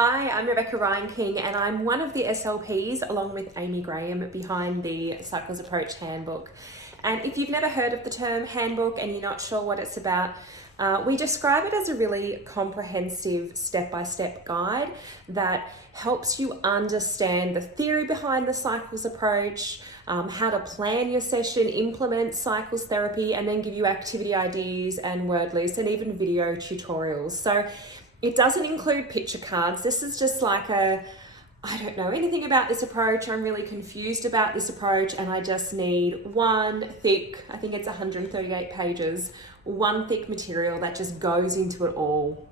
Hi, I'm Rebecca Ryan-King and I'm one of the SLPs along with Amy Graham behind the Cycles Approach Handbook. And if you've never heard of the term handbook and you're not sure what it's about, we describe it as a really comprehensive step-by-step guide that helps you understand the theory behind the cycles approach, how to plan your session, implement cycles therapy, and then give you activity IDs and word lists and even video tutorials. So it doesn't include picture cards. This is just like I don't know anything about this approach. I'm really confused about this approach and I just need one thick, I think it's 138 pages, one thick material that just goes into it all.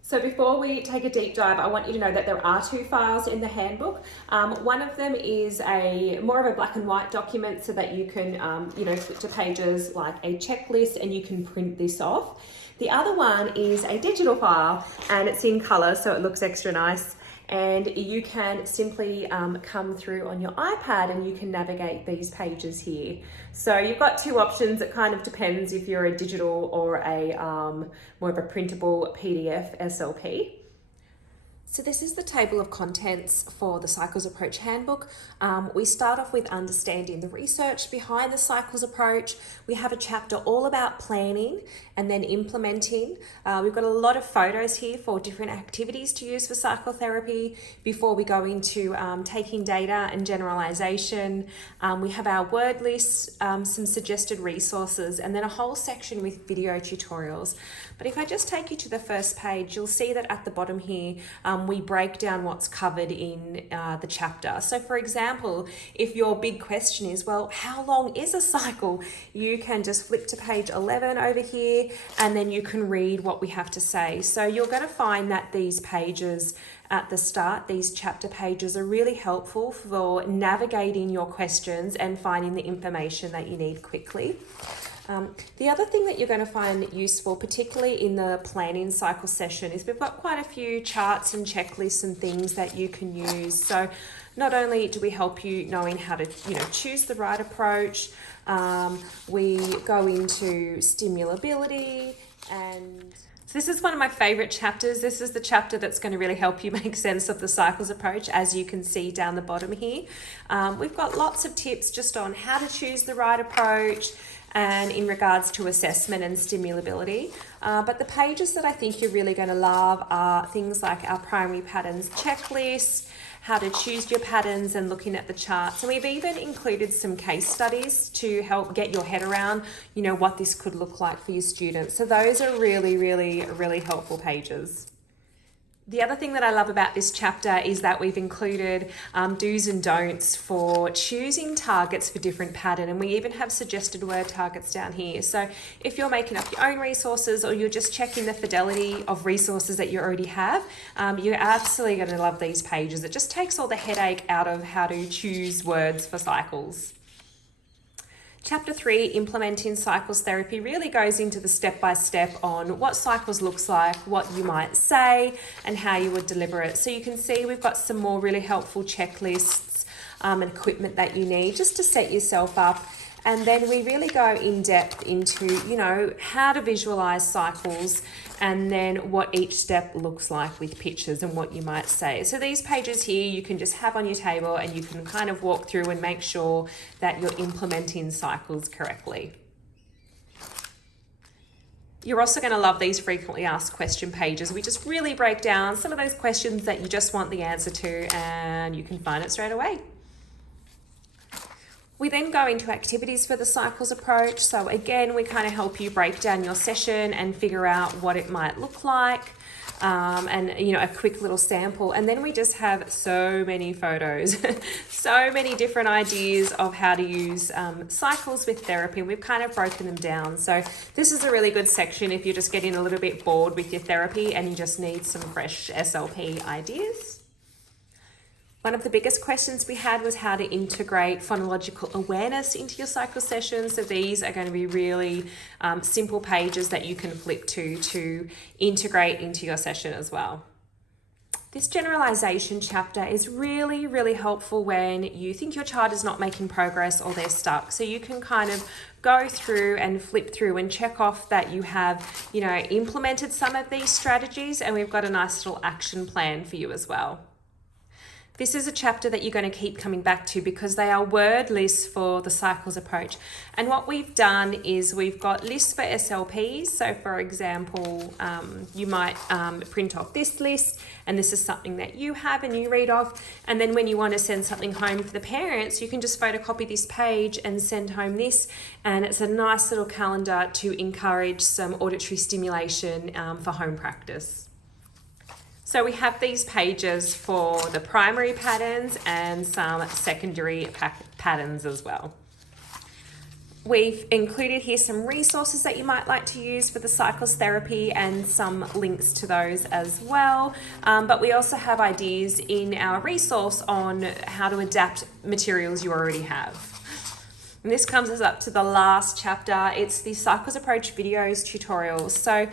So before we take a deep dive, I want you to know that there are two files in the handbook. One of them is more of a black and white document so that you can, flip to pages like a checklist and you can print this off. The other one is a digital file and it's in color, so it looks extra nice. And you can simply come through on your iPad and you can navigate these pages here. So you've got two options. It kind of depends if you're a digital or a more of a printable PDF SLP. So this is the table of contents for the Cycles Approach Handbook. We start off with understanding the research behind the Cycles Approach. We have a chapter all about planning and then implementing. We've got a lot of photos here for different activities to use for psychotherapy before we go into taking data and generalization. We have our word lists, some suggested resources, and then a whole section with video tutorials. But if I just take you to the first page, you'll see that at the bottom here, we break down what's covered in the chapter. So for example, if your big question is, well, how long is a cycle? You can just flip to page 11 over here, and then you can read what we have to say. So you're going to find that these pages at the start, these chapter pages, are really helpful for navigating your questions and finding the information that you need quickly. The other thing that you're going to find useful, particularly in the planning cycle session, is we've got quite a few charts and checklists and things that you can use. So not only do we help you knowing how to choose the right approach, we go into stimulability, and so this is one of my favorite chapters. This is the chapter that's going to really help you make sense of the cycles approach, as you can see down the bottom here. We've got lots of tips just on how to choose the right approach and in regards to assessment and stimulability. But the pages that I think you're really going to love are things like our primary patterns checklist, how to choose your patterns and looking at the charts. And we've even included some case studies to help get your head around, what this could look like for your students. So those are really, really, really helpful pages. The other thing that I love about this chapter is that we've included do's and don'ts for choosing targets for different pattern, and we even have suggested word targets down here. So if you're making up your own resources or you're just checking the fidelity of resources that you already have, you're absolutely going to love these pages. It just takes all the headache out of how to choose words for cycles. Chapter 3, Implementing Cycles Therapy, really goes into the step-by-step on what cycles looks like, what you might say, and how you would deliver it. So you can see we've got some more really helpful checklists and equipment that you need just to set yourself up. And then we really go in depth into, how to visualize cycles and then what each step looks like with pictures and what you might say. So these pages here you can just have on your table and you can kind of walk through and make sure that you're implementing cycles correctly. You're also going to love these frequently asked question pages. We just really break down some of those questions that you just want the answer to and you can find it straight away. We then go into activities for the cycles approach. So again, we kind of help you break down your session and figure out what it might look like, and a quick little sample. And then we just have so many photos, so many different ideas of how to use cycles with therapy. We've kind of broken them down. So this is a really good section if you're just getting a little bit bored with your therapy and you just need some fresh SLP ideas. One of the biggest questions we had was how to integrate phonological awareness into your cycle sessions. So these are going to be really simple pages that you can flip to integrate into your session as well. This generalization chapter is really, really helpful when you think your child is not making progress or they're stuck. So you can kind of go through and flip through and check off that you have, implemented some of these strategies, and we've got a nice little action plan for you as well. This is a chapter that you're going to keep coming back to because they are word lists for the Cycles approach. And what we've done is we've got lists for SLPs. So for example, you might print off this list, and this is something that you have and you read off. And then when you want to send something home for the parents, you can just photocopy this page and send home this. And it's a nice little calendar to encourage some auditory stimulation for home practice. So we have these pages for the primary patterns and some secondary patterns as well. We've included here some resources that you might like to use for the Cycles therapy and some links to those as well. But we also have ideas in our resource on how to adapt materials you already have. And this comes us up to the last chapter. It's the Cycles Approach videos tutorials. So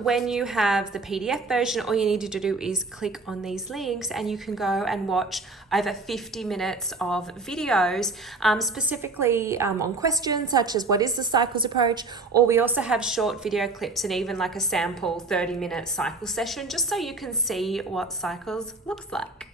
when you have the PDF version, all you need to do is click on these links and you can go and watch over 50 minutes of videos, specifically on questions such as what is the Cycles approach, or we also have short video clips and even like a sample 30-minute cycle session just so you can see what Cycles looks like.